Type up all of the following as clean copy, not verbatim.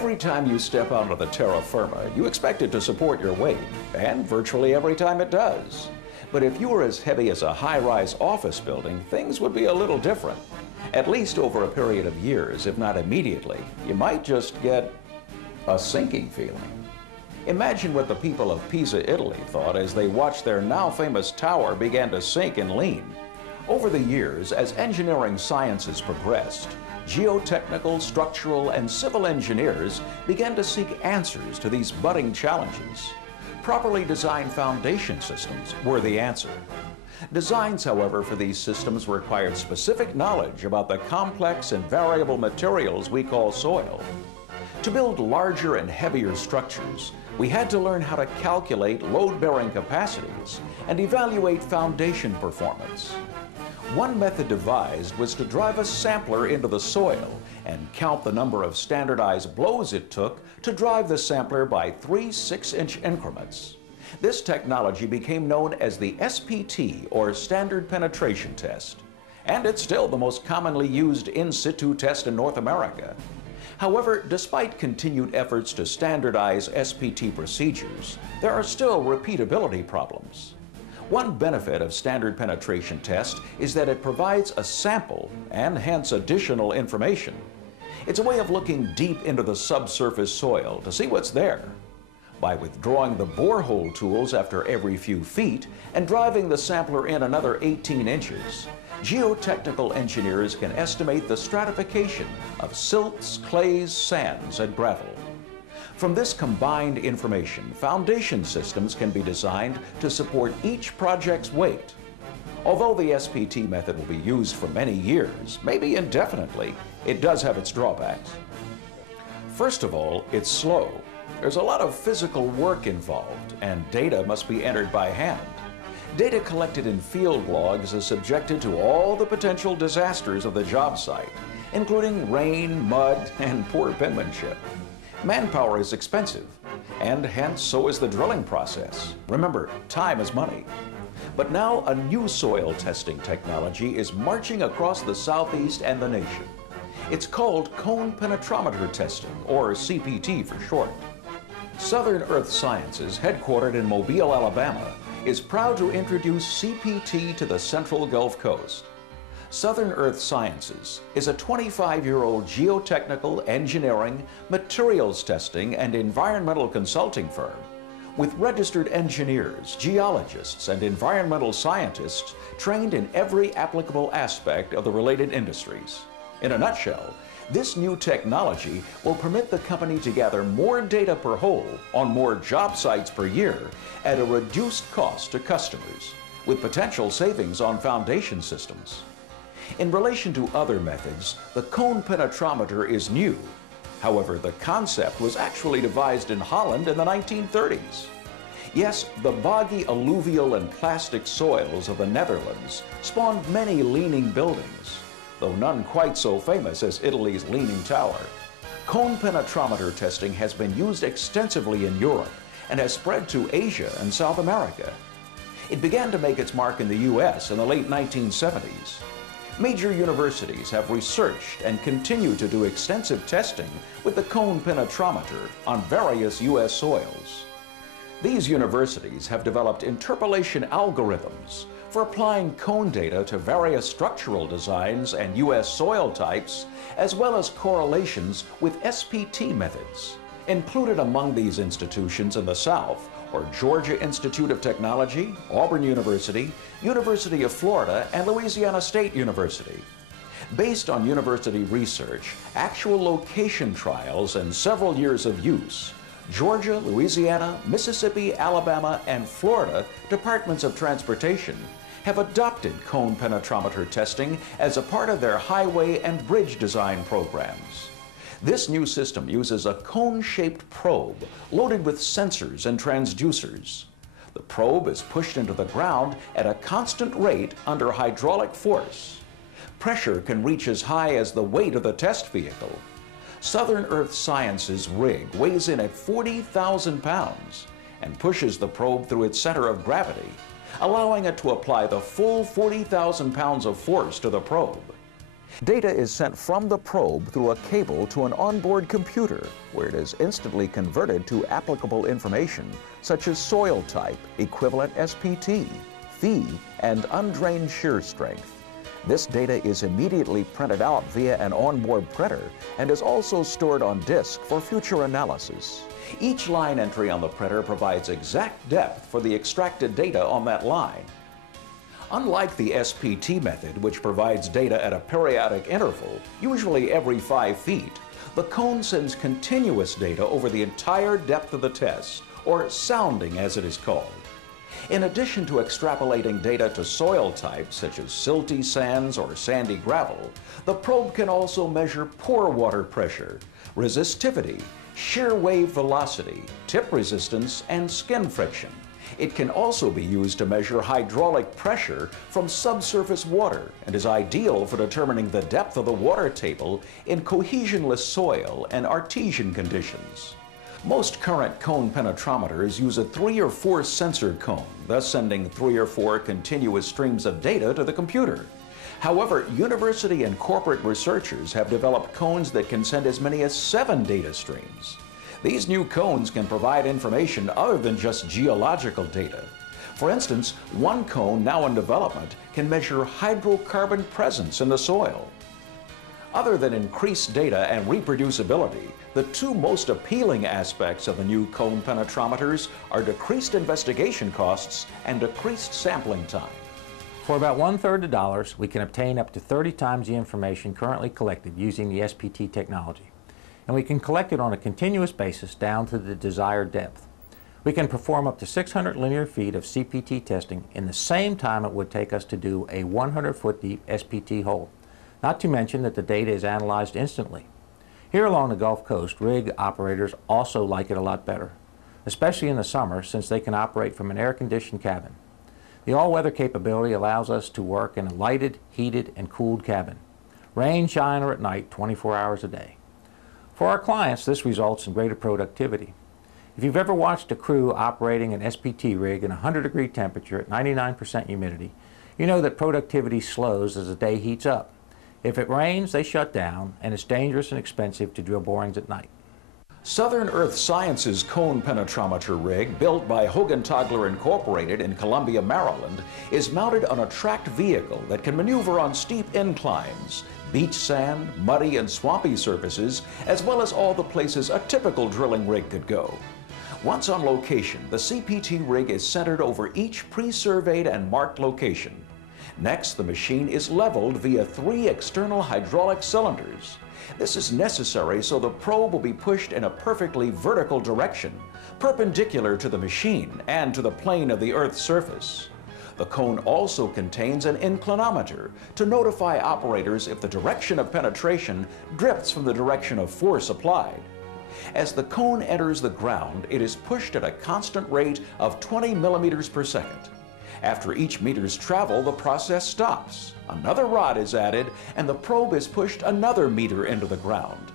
Every time you step out of the terra firma, you expect it to support your weight, and virtually every time it does. But if you were as heavy as a high-rise office building, things would be a little different. At least over a period of years, if not immediately, you might just get a sinking feeling. Imagine what the people of Pisa, Italy thought as they watched their now famous tower begin to sink and lean. Over the years, as engineering sciences progressed, geotechnical, structural, and civil engineers began to seek answers to these budding challenges. Properly designed foundation systems were the answer. Designs, however, for these systems required specific knowledge about the complex and variable materials we call soil. To build larger and heavier structures, we had to learn how to calculate load-bearing capacities and evaluate foundation performance. One method devised was to drive a sampler into the soil and count the number of standardized blows it took to drive the sampler by 3 6-inch increments. This technology became known as the SPT, or Standard Penetration Test, and it's still the most commonly used in situ test in North America. However, despite continued efforts to standardize SPT procedures, there are still repeatability problems. One benefit of standard penetration test is that it provides a sample and hence additional information. It's a way of looking deep into the subsurface soil to see what's there. By withdrawing the borehole tools after every few feet and driving the sampler in another 18 inches, geotechnical engineers can estimate the stratification of silts, clays, sands, and gravel. From this combined information, foundation systems can be designed to support each project's weight. Although the SPT method will be used for many years, maybe indefinitely, it does have its drawbacks. First of all, it's slow. There's a lot of physical work involved, and data must be entered by hand. Data collected in field logs is subjected to all the potential disasters of the job site, including rain, mud, and poor penmanship. Manpower is expensive, and hence so is the drilling process. Remember, time is money. But now a new soil testing technology is marching across the Southeast and the nation. It's called cone penetrometer testing, or CPT for short. Southern Earth Sciences, headquartered in Mobile, Alabama, is proud to introduce CPT to the Central Gulf Coast. Southern Earth Sciences is a 25-year-old geotechnical, engineering, materials testing, and environmental consulting firm with registered engineers, geologists, and environmental scientists trained in every applicable aspect of the related industries. In a nutshell, this new technology will permit the company to gather more data per hole on more job sites per year at a reduced cost to customers, with potential savings on foundation systems. In relation to other methods, the cone penetrometer is new. However, the concept was actually devised in Holland in the 1930s. Yes, the boggy alluvial and plastic soils of the Netherlands spawned many leaning buildings, though none quite so famous as Italy's Leaning Tower. Cone penetrometer testing has been used extensively in Europe and has spread to Asia and South America. It began to make its mark in the U.S. in the late 1970s. Major universities have researched and continue to do extensive testing with the cone penetrometer on various U.S. soils. These universities have developed interpolation algorithms for applying cone data to various structural designs and U.S. soil types, as well as correlations with SPT methods. Included among these institutions in the South are Georgia Institute of Technology, Auburn University, University of Florida, and Louisiana State University. Based on university research, actual location trials, and several years of use, Georgia, Louisiana, Mississippi, Alabama, and Florida Departments of Transportation have adopted cone penetrometer testing as a part of their highway and bridge design programs. This new system uses a cone-shaped probe loaded with sensors and transducers. The probe is pushed into the ground at a constant rate under hydraulic force. Pressure can reach as high as the weight of the test vehicle. Southern Earth Sciences rig weighs in at 40,000 pounds and pushes the probe through its center of gravity, allowing it to apply the full 40,000 pounds of force to the probe. Data is sent from the probe through a cable to an onboard computer, where it is instantly converted to applicable information such as soil type, equivalent SPT, fee, and undrained shear strength. This data is immediately printed out via an onboard printer and is also stored on disk for future analysis. Each line entry on the printer provides exact depth for the extracted data on that line. Unlike the SPT method, which provides data at a periodic interval, usually every 5 feet, the cone sends continuous data over the entire depth of the test, or sounding as it is called. In addition to extrapolating data to soil types such as silty sands or sandy gravel, the probe can also measure pore water pressure, resistivity, shear wave velocity, tip resistance, and skin friction. It can also be used to measure hydraulic pressure from subsurface water and is ideal for determining the depth of the water table in cohesionless soil and artesian conditions. Most current cone penetrometers use a 3 or 4 sensor cone, thus sending 3 or 4 continuous streams of data to the computer. However, university and corporate researchers have developed cones that can send as many as 7 data streams. These new cones can provide information other than just geological data. For instance, one cone now in development can measure hydrocarbon presence in the soil. Other than increased data and reproducibility, the 2 most appealing aspects of the new cone penetrometers are decreased investigation costs and decreased sampling time. For about 1/3 the dollars, we can obtain up to 30 times the information currently collected using the SPT technology. And we can collect it on a continuous basis down to the desired depth. We can perform up to 600 linear feet of CPT testing in the same time it would take us to do a 100-foot deep SPT hole, not to mention that the data is analyzed instantly. Here along the Gulf Coast, rig operators also like it a lot better, especially in the summer since they can operate from an air-conditioned cabin. The all-weather capability allows us to work in a lighted, heated, and cooled cabin, rain, shine, or at night, 24 hours a day. For our clients, this results in greater productivity. If you've ever watched a crew operating an SPT rig in a 100-degree temperature at 99% humidity, you know that productivity slows as the day heats up. If it rains, they shut down, and it's dangerous and expensive to drill borings at night. Southern Earth Sciences cone penetrometer rig, built by Hogan-Togler Incorporated in Columbia, Maryland, is mounted on a tracked vehicle that can maneuver on steep inclines, beach sand, muddy and swampy surfaces, as well as all the places a typical drilling rig could go. Once on location, the CPT rig is centered over each pre-surveyed and marked location. Next, the machine is leveled via 3 external hydraulic cylinders. This is necessary so the probe will be pushed in a perfectly vertical direction, perpendicular to the machine and to the plane of the Earth's surface. The cone also contains an inclinometer to notify operators if the direction of penetration drifts from the direction of force applied. As the cone enters the ground, it is pushed at a constant rate of 20 millimeters per second. After each meter's travel, the process stops. Another rod is added, and the probe is pushed another meter into the ground.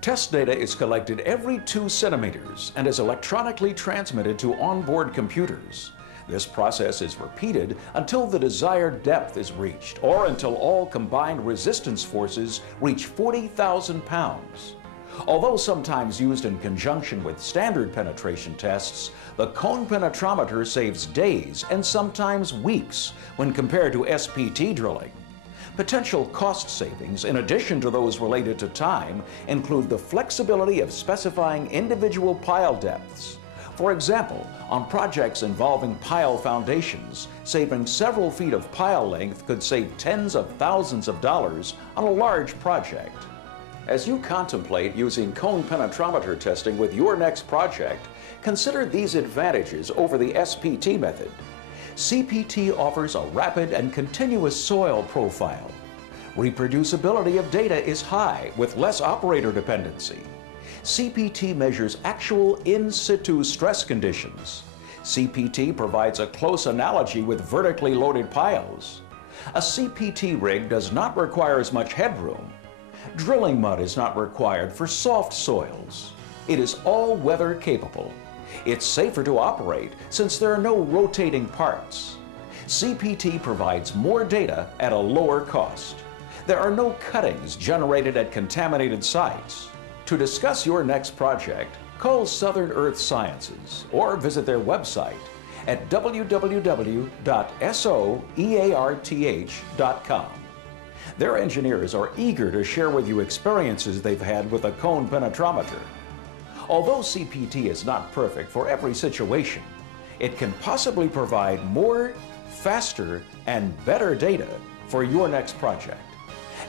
Test data is collected every 2 centimeters and is electronically transmitted to onboard computers. This process is repeated until the desired depth is reached, or until all combined resistance forces reach 40,000 pounds. Although sometimes used in conjunction with standard penetration tests, the cone penetrometer saves days and sometimes weeks when compared to SPT drilling. Potential cost savings, in addition to those related to time, include the flexibility of specifying individual pile depths. For example, on projects involving pile foundations, saving several feet of pile length could save tens of thousands of dollars on a large project. As you contemplate using cone penetrometer testing with your next project, consider these advantages over the SPT method. CPT offers a rapid and continuous soil profile. Reproducibility of data is high with less operator dependency. CPT measures actual in situ stress conditions. CPT provides a close analogy with vertically loaded piles. A CPT rig does not require as much headroom. Drilling mud is not required for soft soils. It is all-weather capable. It's safer to operate since there are no rotating parts. CPT provides more data at a lower cost. There are no cuttings generated at contaminated sites. To discuss your next project, call Southern Earth Sciences or visit their website at www.soearth.com. Their engineers are eager to share with you experiences they've had with a cone penetrometer. Although CPT is not perfect for every situation, it can possibly provide more, faster, and better data for your next project,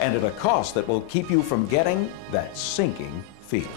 and at a cost that will keep you from getting that sinking feeling.